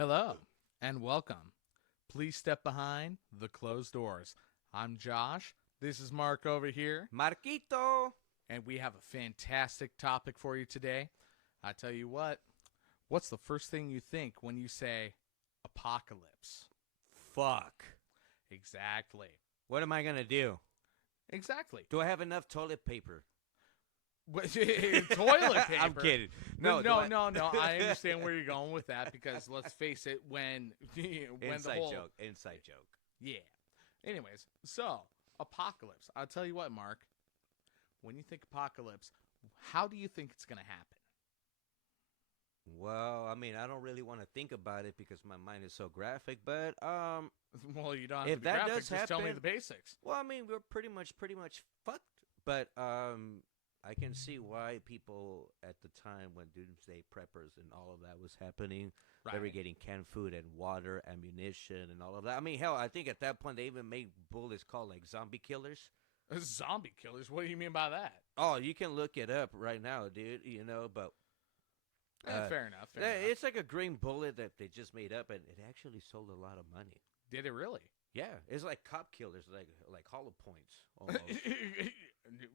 Hello and welcome. Please step behind the closed doors. I'm Josh. This is Mark over here, Marquito. and we have a fantastic topic for you today. I tell you what's the first thing you think when you say apocalypse? Fuck. Exactly. What am I gonna do? Exactly. Do I have enough toilet paper? Toilet paper. I'm kidding. No, No, no. I understand where you're going with that because let's face it, when Inside the whole joke. Inside joke. Yeah. Anyways, so apocalypse. I'll tell you what, Mark. When you think apocalypse, how do you think it's gonna happen? Well, I mean, I don't really want to think about it because my mind is so graphic. But Well, you don't have If to be that graphic. does Just tell me happen- the basics. well, I mean, we're pretty much fucked. But I can see why people at the time when doomsday preppers and all of that was happening, they were getting canned food and water, ammunition, and all of that. I mean, hell, I think at that point they even made bullets called like zombie killers. Zombie killers. What do you mean by that? Oh, you can look it up right now, dude. But Fair enough. Fair enough. it's like a green bullet that they just made up, and it actually sold a lot of money. Did it really? Yeah, it's like cop killers, like hollow points almost.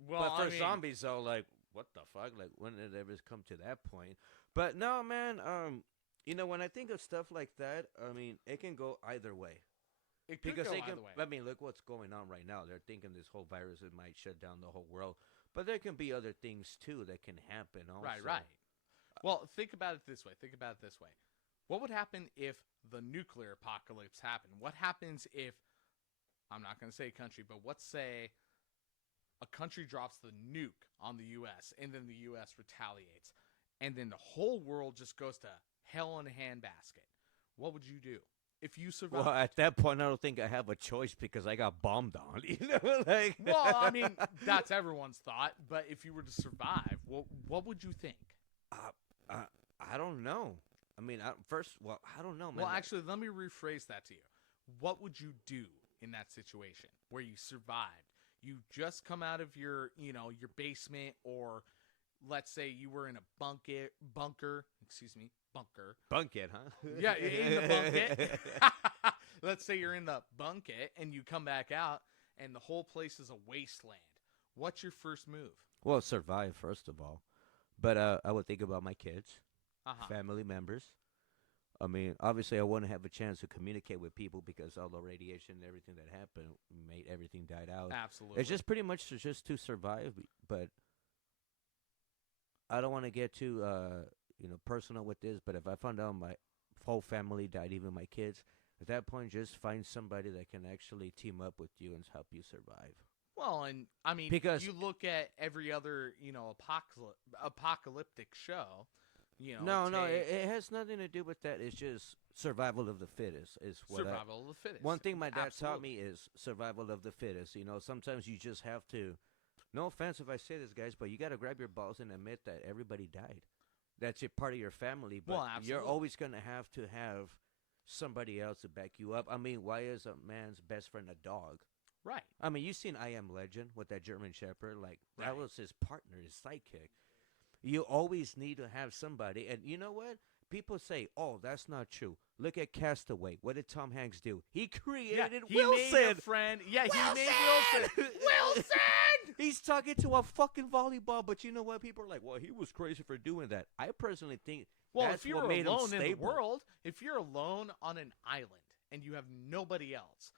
Well, but for I mean, zombies, though, like what the fuck? Like when did it ever come to that point? But no, man. When I think of stuff like that, I mean, it can go either way. it could Because go they either can. way. I mean, look what's going on right now. They're thinking this whole virus it might shut down the whole world, but there can be other things too that can happen. Also. Right. Well, think about it this way. What would happen if the nuclear apocalypse happened? What happens if, I'm not going to say country, but let's say a country drops the nuke on the U.S. and then the U.S. retaliates, and then the whole world just goes to hell in a handbasket? What would you do if you survived? Well, at that point, I don't think I have a choice because I got bombed on. Well, I mean, that's everyone's thought. But if you were to survive, what would you think? I don't know. I mean, I don't know, man. Well, actually, let me rephrase that to you. What would you do in that situation where you survived? You just come out of your basement, or let's say you were in a bunker. bunk it, huh? Yeah, in the bunket. Let's say you're in the bunket and you come back out and the whole place is a wasteland. What's your first move? Well, survive first of all, but I would think about my kids, Uh-huh. family members. I mean, obviously, I wouldn't have a chance to communicate with people because all the radiation and everything that happened made everything died out. Absolutely. It's just pretty much just to survive, but I don't want to get too personal with this. But if I found out my whole family died, even my kids, at that point, just find somebody that can actually team up with you and help you survive. Well, and I mean, Because- you look at every other, apocalyptic show. No, take it has nothing to do with that. It's just survival of the fittest. Is what survival of the fittest. one thing my dad taught Absolutely. me is survival of the fittest. Sometimes you just have to. No offense if I say this, guys, but you got to grab your balls and admit that everybody died. That's a part of your family, but Well, you're absolutely. always going to have somebody else to back you up. I mean, why is a man's best friend a dog? Right. I mean, you've seen I Am Legend with that German Shepherd. Like, that Right. was his partner, his sidekick. You always need to have somebody. And you know what? People say, oh, that's not true. Look at Castaway. What did Tom Hanks do? He created He Wilson. made a friend. Yeah, he made Wilson. Wilson! He's talking to a fucking volleyball, but you know what? People are like, well, he was crazy for doing that. I personally think Well, that's if you're what made him alone in the stable. world, if you're alone on an island and you have nobody else,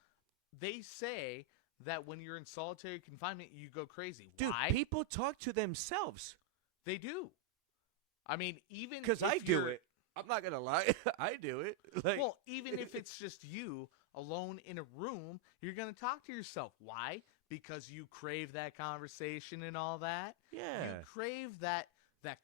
they say that when you're in solitary confinement, you go crazy. Dude, Why? people talk to themselves. They do. I mean, even Because if I do you're- it. I'm not going to lie. I do it. Like, Well, even if it's just you alone in a room, you're going to talk to yourself. Why? Because you crave that conversation and all that. yeah. You crave that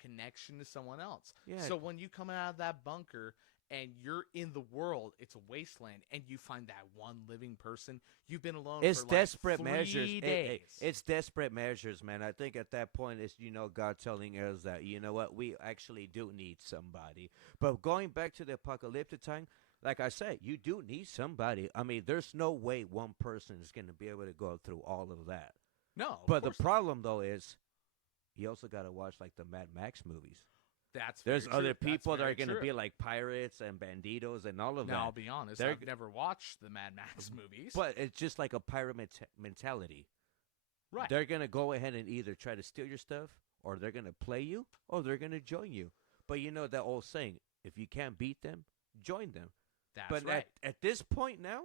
connection to someone else. Yeah. So when you come out of that bunker and you're in the world, it's a wasteland, and you find that one living person, you've been alone It's for desperate like 3 measures. days. It's desperate measures, man. I think at that point, it's God telling us that you know what, we actually do need somebody. But going back to the apocalyptic time, like I said, you do need somebody. I mean, there's no way one person is going to be able to go through all of that. No, of But the course not. problem though is, you also got to watch like the Mad Max movies. There's very other true. people That's that are very going to true. be like pirates and banditos and all of Now, that. I'll be honest, They're I've never watched the Mad Max movies. But it's just like a pirate mentality. Right. They're going to go ahead and either try to steal your stuff, or they're going to play you, or they're going to join you. But you know that old saying, if you can't beat them, join them. That's but right. at this point now,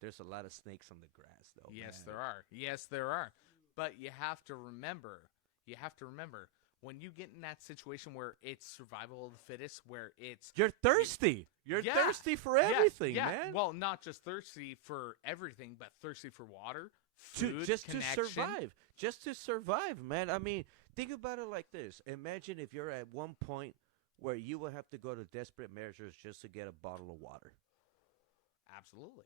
there's a lot of snakes on the grass, though. Yes, man. there are. Yes, there are. But you have to remember, when you get in that situation where it's survival of the fittest, where it's... You're thirsty. You're Yeah. thirsty for Yes, everything, yeah. man. Well, not just thirsty for everything, but thirsty for water, food, Just connection. to survive. Just to survive, man. I mean, think about it like this. Imagine if you're at one point where you will have to go to desperate measures just to get a bottle of water. Absolutely.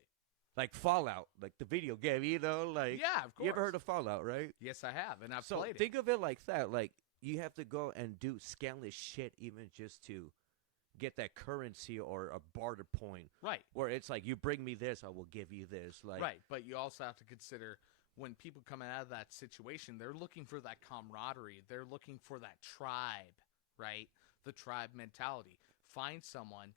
Like Fallout, like the video game, you know? Like, Yeah, of course. you ever heard of Fallout, right? Yes, I have, and I've So played think of it like that. Like, you have to go and do scandalous shit even just to get that currency or a barter point. Right. Where it's like, you bring me this, I will give you this. Like, Right, but you also have to consider when people come out of that situation, they're looking for that camaraderie. They're looking for that tribe, right? The tribe mentality. Find someone,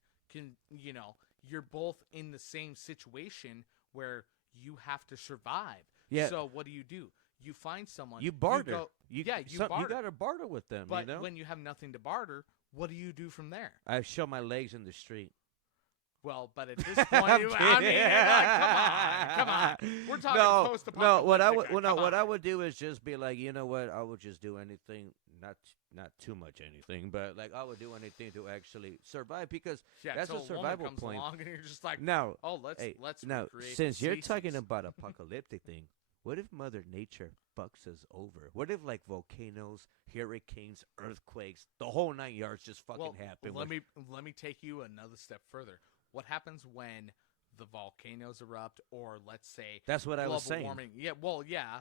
you're both in the same situation where you have to survive. Yeah. So what do? You find someone. You barter. You barter. You got to barter with them, But you know? when you have nothing to barter, what do you do from there? I show my legs in the street. Well, but at this point, I mean, come on. We're talking post-apocalyptic. No, what I on. would do is just be like, you know what? I would just do anything, not too much anything, but like I would do anything to actually survive because that's so a survival comes point. Along and you're just like, Now, let's now, recreate since the you're species. talking about apocalyptic thing, what if Mother Nature fucks us over? What if like volcanoes, hurricanes, earthquakes, the whole 9 yards just fucking happen? Let me take you another step further. What happens when the volcanoes erupt, or let's say that's what I was saying. Global warming. Yeah, well, yeah,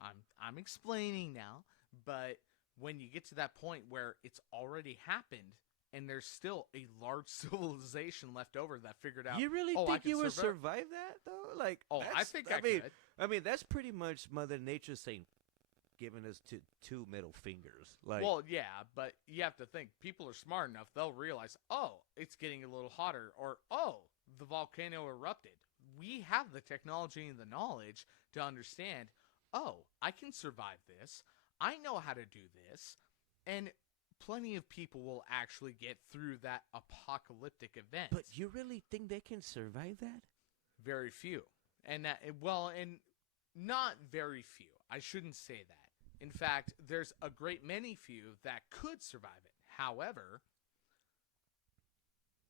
I'm explaining now, but when you get to that point where it's already happened and there's still a large civilization left over that figured out. You really think you would survive that though? Like, I think I mean, could. I mean, that's pretty much Mother Nature saying, giving us two middle fingers. Like, well, yeah, but you have to think people are smart enough; they'll realize, oh, it's getting a little hotter, or oh, the volcano erupted. We have the technology and the knowledge to understand. Oh, I can survive this. I know how to do this, and plenty of people will actually get through that apocalyptic event. But you really think they can survive that? Very few, and and not very few. I shouldn't say that. In fact, there's a great many few that could survive it. However,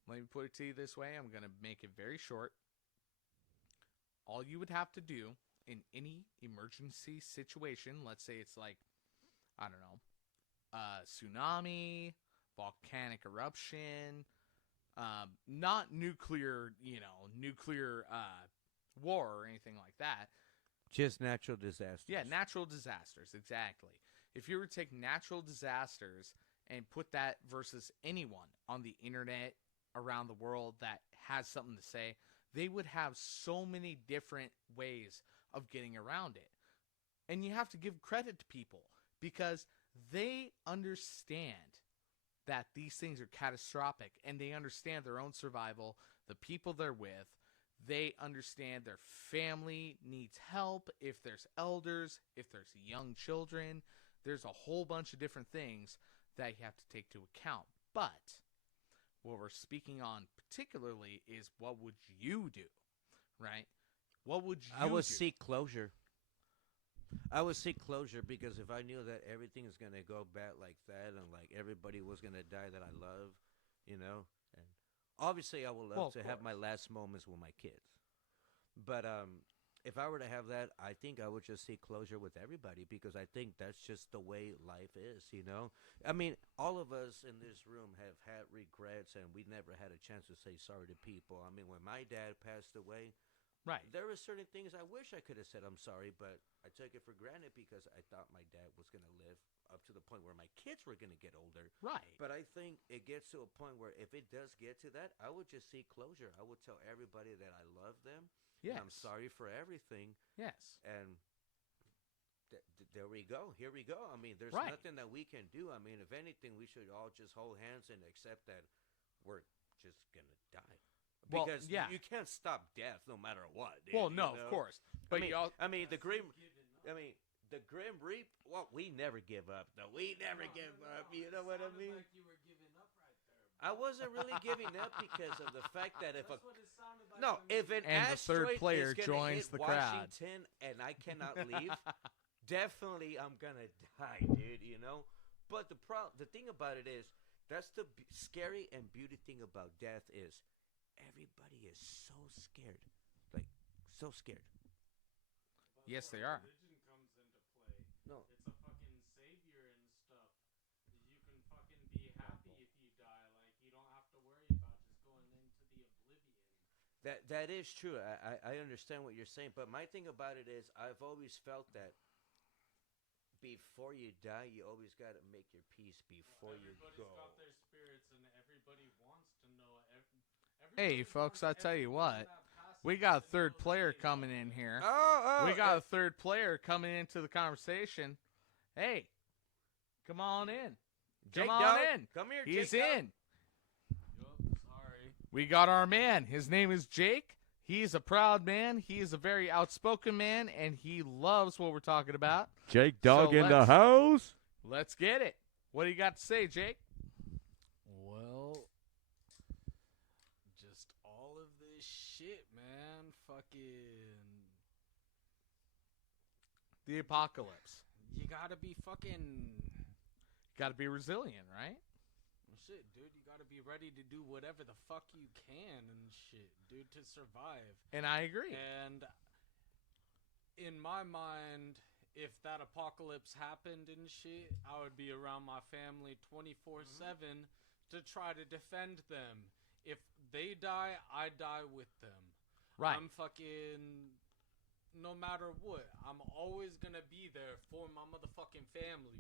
let me put it to you this way. I'm going to make it very short. All you would have to do in any emergency situation, let's say it's like, I don't know, tsunami, volcanic eruption, not nuclear, war or anything like that. Just natural disasters. Yeah, natural disasters, exactly. If you were to take natural disasters and put that versus anyone on the internet around the world that has something to say, they would have so many different ways of getting around it. And you have to give credit to people because they understand that these things are catastrophic and they understand their own survival, the people they're with. They understand their family needs help, if there's elders, if there's young children. There's a whole bunch of different things that you have to take to account. But what we're speaking on particularly is what would you do, right? What would you do? I would seek closure. I would seek closure because if I knew that everything is going to go bad like that and like everybody was going to die that I love, and obviously I would love to have my last moments with my kids. But if I were to have that, I think I would just seek closure with everybody because I think that's just the way life is, I mean, all of us in this room have had regrets and we never had a chance to say sorry to people. I mean, when my dad passed away, right, there were certain things I wish I could have said I'm sorry, but I took it for granted because I thought my dad was going to live up to the point where my kids were going to get older. Right. But I think it gets to a point where if it does get to that, I would just seek closure. I would tell everybody that I love them. Yes. I'm sorry for everything. Yes. And There we go. Here we go. I mean, there's Right. nothing that we can do. I mean, if anything, we should all just hold hands and accept that we're just gonna die. Well, Because yeah. you can't stop death no matter what. Dude, Well, you no, know? of course. But I mean, you all, I mean, the grim. I mean, the Grim Reap. Well, we never give up. though. We never give up. You know what I mean? Like you were giving up right there. I wasn't really giving up because of the fact that if a That's what it sounded like. no, to me. if an And the third asteroid player is gonna joins hit the crowd. Washington and I cannot leave, definitely I'm gonna die, dude. You know. But the thing about it is, that's the scary and beauty thing about death is, everybody is so scared, like so scared. But Yes, that's they where are. Religion comes into play. No. It's a fucking savior and stuff. You can fucking be happy if you die. Like you don't have to worry about just going into the oblivion. That is true. I understand what you're saying, but my thing about it is I've always felt that before you die, you always got to make your peace before you Everybody's go. got their spirits, and everybody wants to know. Hey, everybody folks, wants I tell you everyone what, that passes we got a to third know that player they coming know in them. here. Oh, We got a third player coming into the conversation. Hey, come on in. Jake, Come on dog. in. Come here, He's Jake, dog. in. Yup, sorry. We got our man. His name is Jake. He's a proud man. He is a very outspoken man, and he loves what we're talking about. Jake Dog So in the let's- house. Let's get it. What do you got to say, Jake? Well, just all of this shit, man. Fucking. The apocalypse. You gotta be fucking. Got to be resilient, right? Shit, dude. You gotta be ready to do whatever the fuck you can and shit, dude, to survive. And I agree. And in my mind, if that apocalypse happened and shit, I would be around my family 24/7 to try to defend them. If they die, I die with them. Right. I'm fucking. No matter what, I'm always gonna be there for my motherfucking family.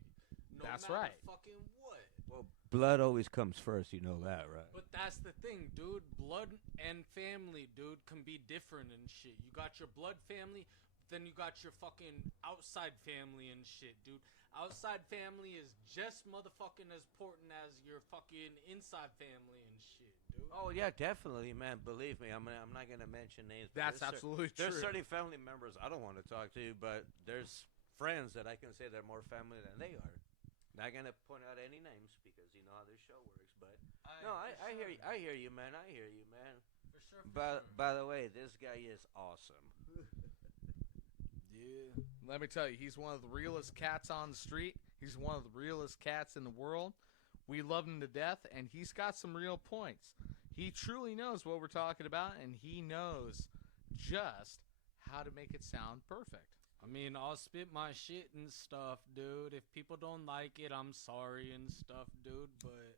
No That's matter right. fucking what. Well, blood always comes first. You know that, right? But that's the thing, dude. Blood and family, dude, can be different and shit. You got your blood family, then you got your fucking outside family and shit, dude. Outside family is just motherfucking as important as your fucking inside family and shit, dude. Oh yeah, definitely, man. Believe me, I'm not gonna mention names. but That's there's absolutely There's true. certain family members I don't want to talk to, but there's friends that I can say they're more family than they are. Not gonna point out any names because you know how this show works, but no, I hear you. I hear you, man. I hear you, man. For sure. By the way, this guy is awesome. Yeah. Let me tell you, he's one of the realest cats on the street. He's one of the realest cats in the world. We love him to death, and he's got some real points. He truly knows what we're talking about, and he knows just how to make it sound perfect. I mean, I'll spit my shit and stuff, dude. If people don't like it, I'm sorry and stuff, dude. But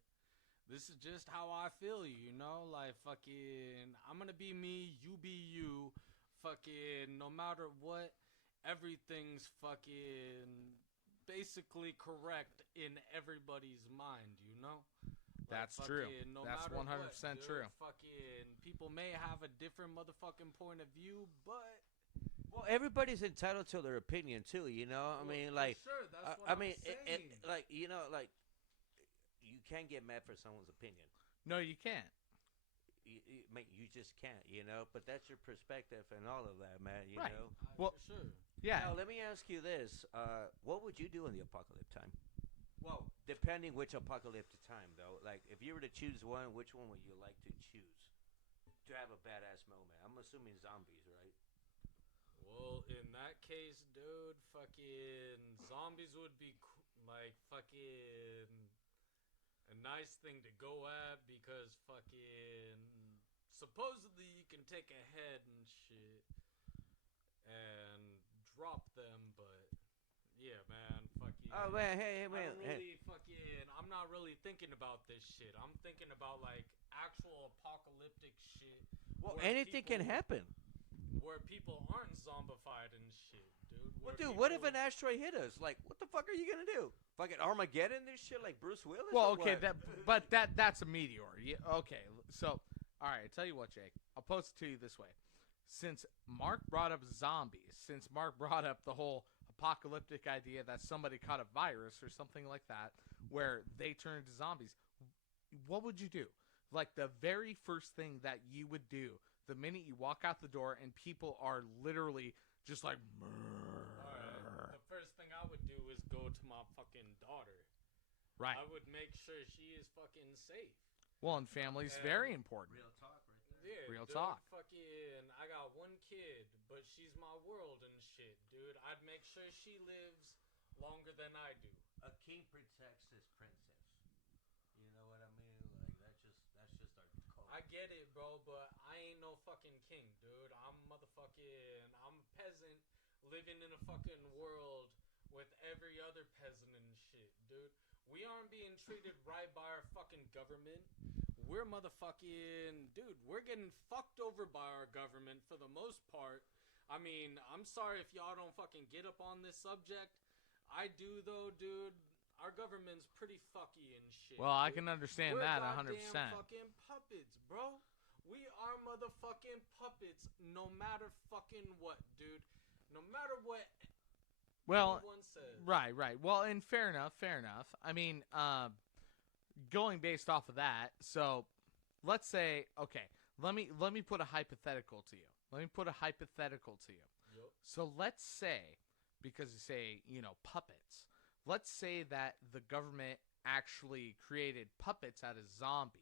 this is just how I feel, you know? Like, fucking, I'm gonna be me, you be you. Fucking, no matter what, everything's fucking basically correct in everybody's mind, you know? That's true. fucking, no That's matter 100% what, dude, true. Fucking, people may have a different motherfucking point of view, but. Well, everybody's entitled to their opinion too. You know, I mean, like, sure, that's what I I'm mean, saying. like, you know, like, you can't get mad for someone's opinion. No, you can't. You just can't, you know. But that's your perspective and all of that, man. You Right. know. Well, for sure. Yeah. Now, let me ask you this: what would you do in the apocalypse time? Well, depending which apocalyptic time, though. Like, if you were to choose one, which one would you like to choose to have a badass moment? I'm assuming zombies, right? Well, in that case, dude, fucking zombies would be like fucking a nice thing to go at because fucking supposedly you can take a head and shit and drop them, but yeah, man, fucking. Oh man, hey, man, I'm not really thinking about this shit. I'm thinking about like actual apocalyptic shit. Well, where anything can people- happen. Where people aren't zombified and shit, dude. Well, Where dude, what if people- an asteroid hit us? Like, what the fuck are you gonna do? Fucking Armageddon this shit like Bruce Willis? Well, or okay, what? that's a meteor. Yeah, okay, so all right, tell you what, Jake. I'll pose it to you this way: since Mark brought up zombies, since Mark brought up the whole apocalyptic idea that somebody caught a virus or something like that, where they turn into zombies, what would you do? Like the very first thing that you would do the minute you walk out the door and people are literally just like, Alright, the first thing I would do is go to my fucking daughter. right? I would make sure she is fucking safe. Well, and family's very important. Real talk, right there. Yeah, Real dude, talk. Fucking, I got one kid, but she's my world and shit, dude. I'd make sure she lives longer than I do. A king protects his princess. You know what I mean? Like that's just our code. I get it, bro, but I ain't no fucking king, dude. I'm a peasant living in a fucking world with every other peasant and shit, dude. We aren't being treated right by our fucking government. We're motherfucking, dude, we're getting fucked over by our government for the most part. I mean, I'm sorry if y'all don't fucking get up on this subject. I do, though, dude. Our government's pretty fucky and shit. Well, I dude. can understand We're that goddamn 100%. fucking puppets, bro. We are motherfucking puppets no matter fucking what, dude. No matter what Well, anyone says. right. Well, and fair enough. I mean, going based off of that, so let's say, okay, let me put a hypothetical to you. Yup. So let's say, because you say, puppets, let's say that the government actually created puppets out of zombies.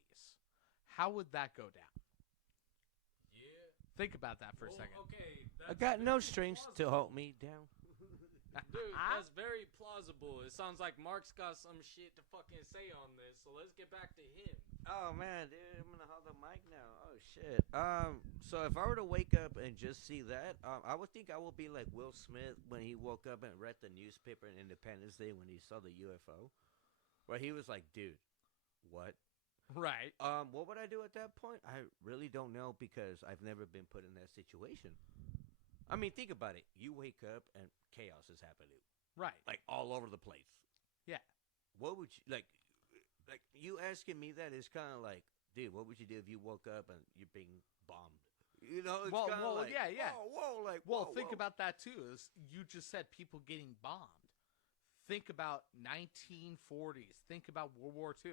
How would that go down? Yeah. Think about that for a Well, second. Okay. I that's got no very strings to plausible. hold me down. Dude, that's very plausible. It sounds like Mark's got some shit to fucking say on this, so let's get back to him. Oh man, dude, I'm gonna hold the mic now. Oh shit. So if I were to wake up and just see that, I would think I would be like Will Smith when he woke up and read the newspaper on Independence Day when he saw the UFO, where he was like, "Dude, what?" Right. What would I do at that point? I really don't know because I've never been put in that situation. I mean, think about it. You wake up and chaos is happening, Right. like all over the place. Yeah. What would you like you asking me that is kind of like, dude, what would you do if you woke up and you're being bombed? You know, it's Well, kinda like, yeah. Whoa, like, Well, whoa, think whoa. about that too. Is you just said people getting bombed. Think about 1940s. Think about World War II.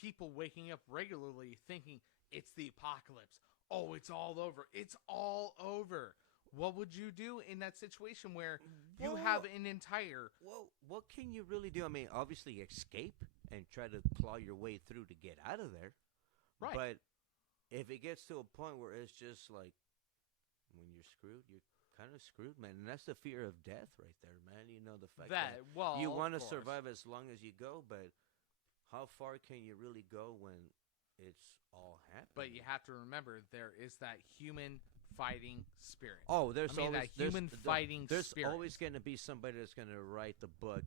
People waking up regularly thinking it's the apocalypse. Oh, it's all over. It's all over. What would you do in that situation where you Well, have an entire... Well, what can you really do? I mean, obviously escape and try to claw your way through to get out of there. Right. But if it gets to a point where it's just like, when you're screwed, you're kind of screwed, man. And that's the fear of death right there, man. You know, the fact that well, you of want to course. survive as long as you go, but how far can you really go when it's all happening? But you have to remember, there is that human fighting spirit. Oh, there's I mean, always that human fighting There's spirit. always going to be somebody that's going to write the book,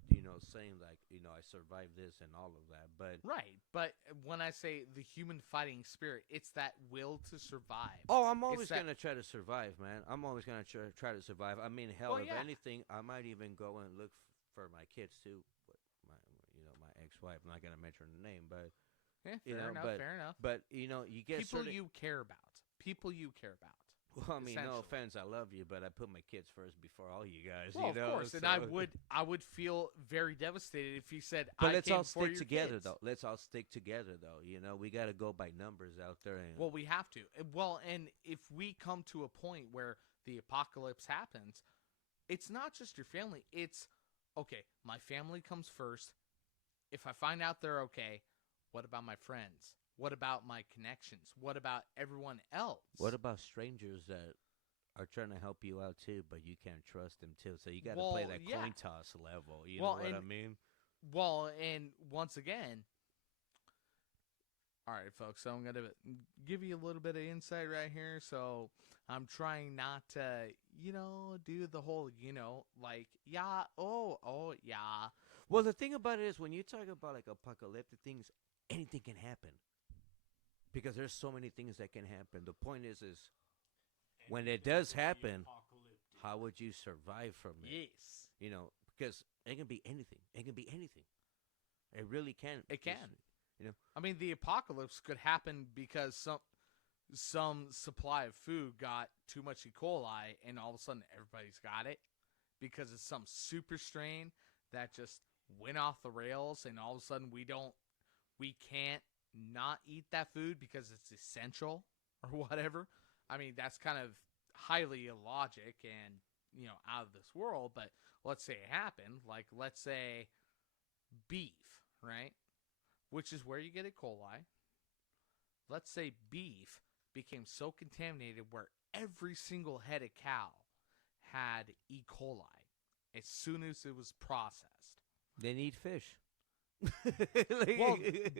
saying like, I survived this and all of that. But Right, but when I say the human fighting spirit, it's that will to survive. I'm always that- going to try to survive, man. I'm always going to try to survive. I mean, hell, Well, if yeah. anything, I might even go and look for my kids too. But my ex-wife. I'm not going to mention her name, but Yeah, you know, fair enough. but you get People certain. you care about. People you care about. Well, I mean, no essentially. offense, I love you, but I put my kids first before all you guys. Well, you know, of course, and so- I would feel very devastated if you said, But I let's came all for stick your together, kids. though. Let's all stick together, though. We got to go by numbers out there. And Well, we have to. Well, and if we come to a point where the apocalypse happens, it's not just your family. It's, okay, my family comes first. If I find out they're okay, what about my friends? What about my connections? What about everyone else? what about strangers that are trying to help you out too, but you can't trust them too? So you got to Well, play that yeah. coin toss level. You Well, know what I and- mean? Well, and once again, all right, folks, so I'm going to give you a little bit of insight right here. So I'm trying not to, do the whole, like, yeah, oh, yeah. Well, the thing about it is when you talk about like apocalyptic things, anything can happen. Because there's so many things that can happen. The point is when it does happen, how would you survive from it? Yes. Because it can be anything. It can be anything. It really can. It can. Just, I mean, the apocalypse could happen because some supply of food got too much E. coli, and all of a sudden everybody's got it. because it's some super strain that just went off the rails, and all of a sudden we can't not eat that food because it's essential or whatever. I mean, that's kind of highly illogic and, out of this world, but let's say it happened. Like, let's say beef, right? Which is where you get E. coli. Let's say beef became so contaminated where every single head of cow had E. coli as soon as it was processed. They need fish.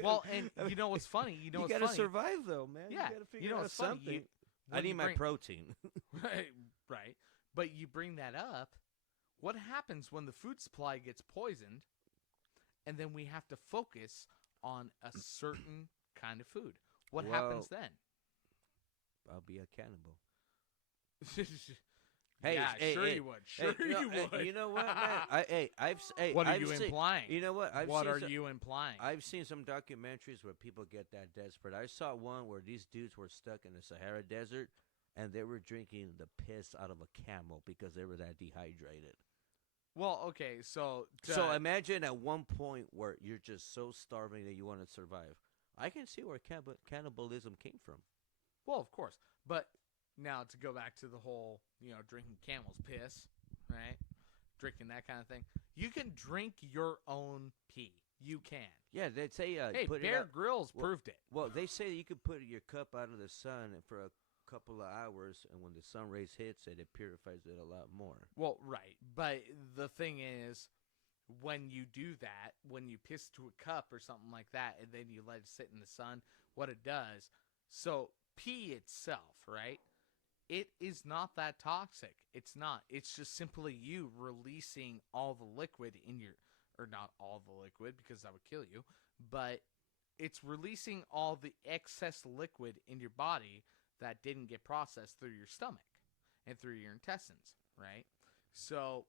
well, and you know what's funny? You gotta survive though, man. Yeah, you gotta figure out something. I need my protein. Right. But you bring that up. What happens when the food supply gets poisoned, and then we have to focus on a certain kind of food? What happens then? I'll be a cannibal. You would. Sure, you would. You know what, man? What are you implying? You know what? What are you implying? I've seen some documentaries where people get that desperate. I saw one where these dudes were stuck in the Sahara Desert, and they were drinking the piss out of a camel because they were that dehydrated. Well, okay, so imagine at one point where you're just so starving that you want to survive. I can see where cannibalism came from. Well, of course, but now to go back to the whole, drinking camel's piss, right? Drinking that kind of thing. You can drink your own pee. You can. Yeah, they'd say. Hey, Bear Grylls proved it. Well, they say you could put your cup out of the sun for a couple of hours, and when the sun rays hits it, it purifies it a lot more. Well, right, but the thing is, when you do that, when you piss to a cup or something like that, and then you let it sit in the sun, what it does, so pee itself, right? It is not that toxic. It's not. It's just simply you releasing all the liquid in your, or not all the liquid because that would kill you, but it's releasing all the excess liquid in your body that didn't get processed through your stomach and through your intestines, right? So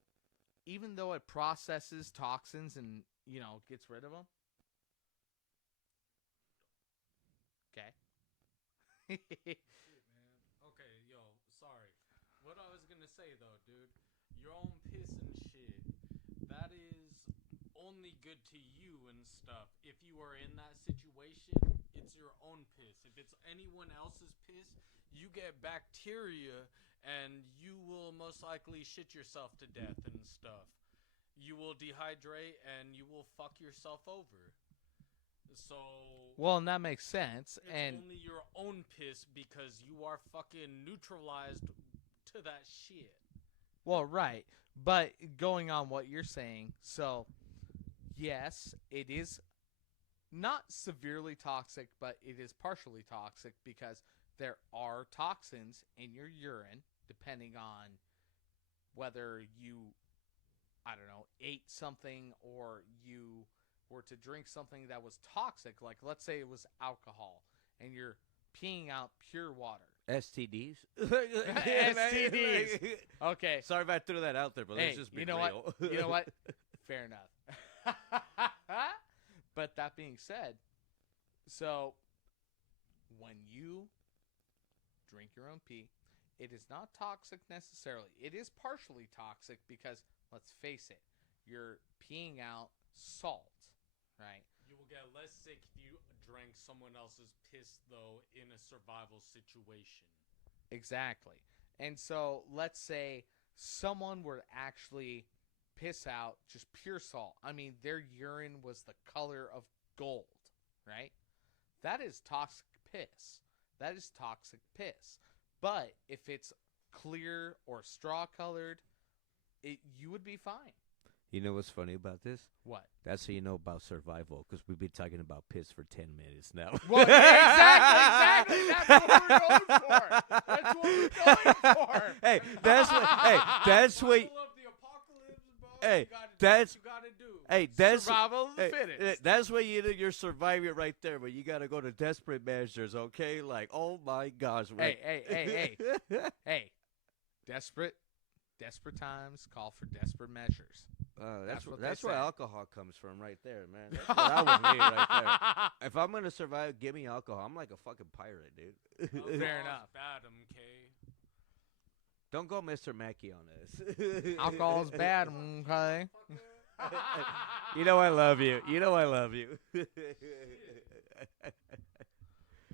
even though it processes toxins and, gets rid of them, okay. Shit, man. Okay, yo, sorry. What I was gonna say though, dude, your own piss and shit, that is only good to you and stuff. If you are in that situation, it's your own piss. If it's anyone else's piss, you get bacteria and you will most likely shit yourself to death and stuff. You will dehydrate and you will fuck yourself over. So well, and that makes sense. It's and only your own piss because you are fucking neutralized to that shit. Well, right. But going on what you're saying, so yes, it is not severely toxic, but it is partially toxic because there are toxins in your urine, depending on whether you, ate something or you were to drink something that was toxic. Like, let's say it was alcohol, and you're peeing out pure water. STDs? STDs. Okay. Sorry if I threw that out there, but let's just be real. You know what? Fair enough. But that being said, so when you drink your own pee, it is not toxic necessarily. It is partially toxic because, let's face it, you're peeing out salt, right? You will get less sick if you drank someone else's piss, though, in a survival situation. Exactly. And so let's say someone were to actually piss out just pure salt. I mean, their urine was the color of gold, right? That is toxic piss. That is toxic piss. But if it's clear or straw colored, you would be fine. You know what's funny about this? What? That's how you know about survival, because we've been talking about piss for 10 minutes now. Well, yeah, exactly. That's what we're going for. That's what we're going for. Hey, that's what. Hey, that's what you gotta do. Hey, that's survival of the fittest. That's what you're surviving right there. But you gotta go to desperate measures, okay? Like, oh my gosh. Hey. Desperate times call for desperate measures. That's where alcohol comes from, right there, man. That's what I would need right there. If I'm gonna survive, give me alcohol. I'm like a fucking pirate, dude. Fair enough. Bad, okay. Don't go Mr. Mackey on this. Alcohol is bad, okay? You know I love you. You know I love you.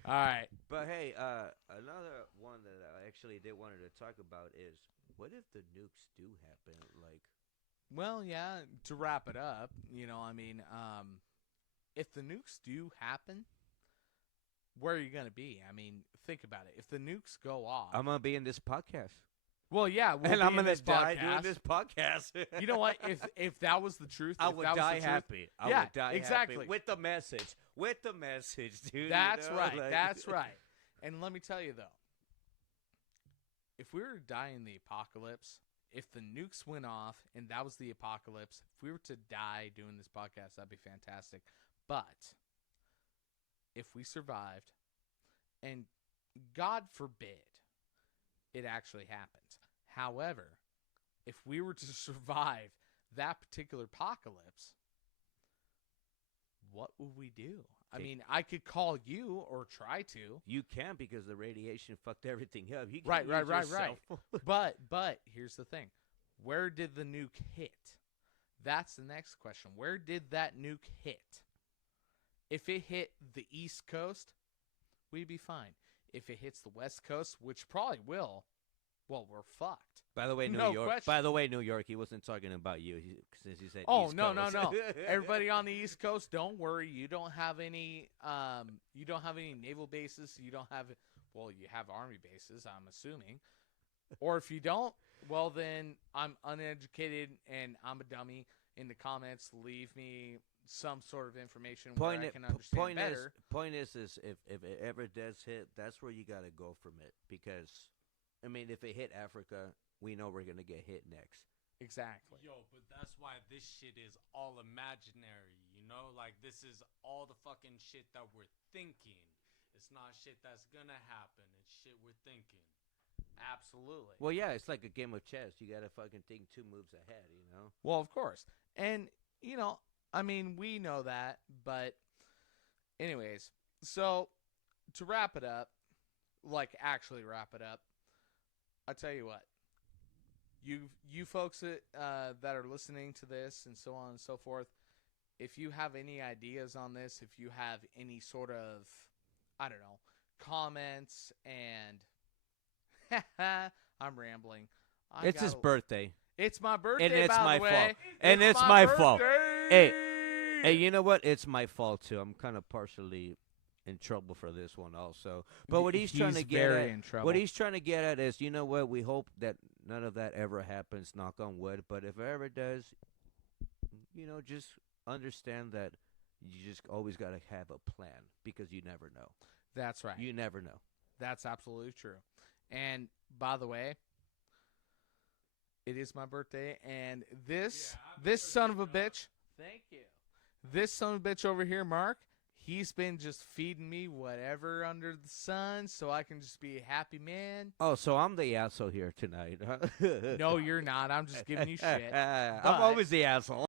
All right. But hey, another one that I actually did wanted to talk about is what if the nukes do happen? Like, well, yeah. To wrap it up, I mean, if the nukes do happen, where are you gonna be? I mean, think about it. If the nukes go off, I'm gonna be in this podcast. Well, yeah, and I'm gonna die podcast. doing this podcast. You know what? If that was the truth, I would die happy. I would die exactly. happy with the message. With the message, dude. That's right. Like, That's right. And let me tell you though, if we were to die in the apocalypse, if the nukes went off and that was the apocalypse, if we were to die doing this podcast, that'd be fantastic. But if we survived, and God forbid it actually happens. However, if we were to survive that particular apocalypse, what would we do? I mean, I could call you or try to. You can because the radiation fucked everything up. You can Right. But here's the thing. Where did the nuke hit? That's the next question. Where did that nuke hit? If it hit the East Coast, we'd be fine. If it hits the West Coast, which probably will, well, we're fucked. By the way, New York. Question. By the way, New York. He wasn't talking about you since he said. Oh, East no. Coast. Everybody on the East Coast, don't worry. You don't have any. You don't have any naval bases. You don't have. Well, you have army bases, I'm assuming. Or if you don't, well, then I'm uneducated and I'm a dummy. In the comments, leave me some sort of information where I can understand better. Point is if it ever does hit, that's where you got to go from it. Because, I mean, if it hit Africa, we know we're going to get hit next. Exactly. Yo, but that's why this shit is all imaginary, Like, this is all the fucking shit that we're thinking. It's not shit that's going to happen. It's shit we're thinking. Absolutely. Well, yeah, it's like a game of chess. You got to fucking think 2 moves ahead, Well, of course. And, I mean, we know that, but anyways, so to wrap it up, actually wrap it up, I'll tell you what, you folks that are listening to this and so on and so forth, if you have any ideas on this, if you have any sort of, I don't know, comments and I'm rambling. It's his birthday. It's my birthday, and it's by my the way. fault. And it's my fault. Hey, you know what? It's my fault too. I'm kind of partially in trouble for this one also. But what he's trying to get at, what he's trying to get at is, you know what? We hope that none of that ever happens. Knock on wood. But if it ever does, just understand that you just always got to have a plan because you never know. That's right. You never know. That's absolutely true. And by the way, it is my birthday, and this son of a bitch. Thank you. This son of a bitch over here, Mark. He's been just feeding me whatever under the sun, so I can just be a happy man. Oh, so I'm the asshole here tonight, huh? No, you're not. I'm just giving you shit. I'm always the asshole.